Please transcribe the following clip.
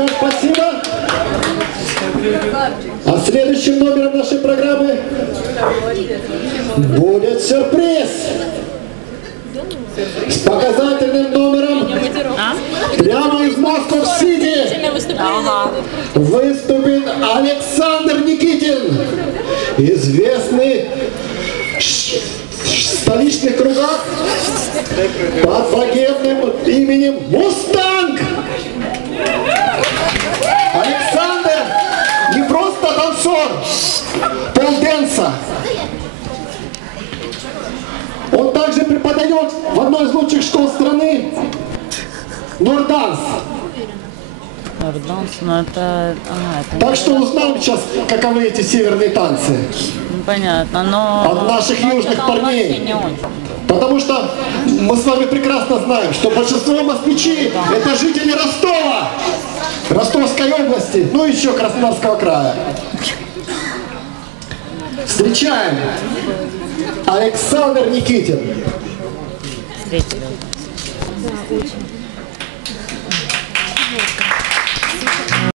вам спасибо. А следующим номером нашей программы будет сюрприз. С показательным номером прямо из Москвы-Сити выступит Александр Никитин, известный в столичных кругах под богемным именем Мустанг. Александр не просто танцор полденса. Он также преподает в одной из лучших школ страны Норданс. Норданс, но это... Так что узнаем сейчас, каковы эти северные танцы. Ну, понятно, но... От наших южных парней. Потому что мы с вами прекрасно знаем, что большинство москвичей это жители Ростова, Ростовской области, ну и еще Краснодарского края. Встречаем Александр Никитин. Встретили. Да, очень.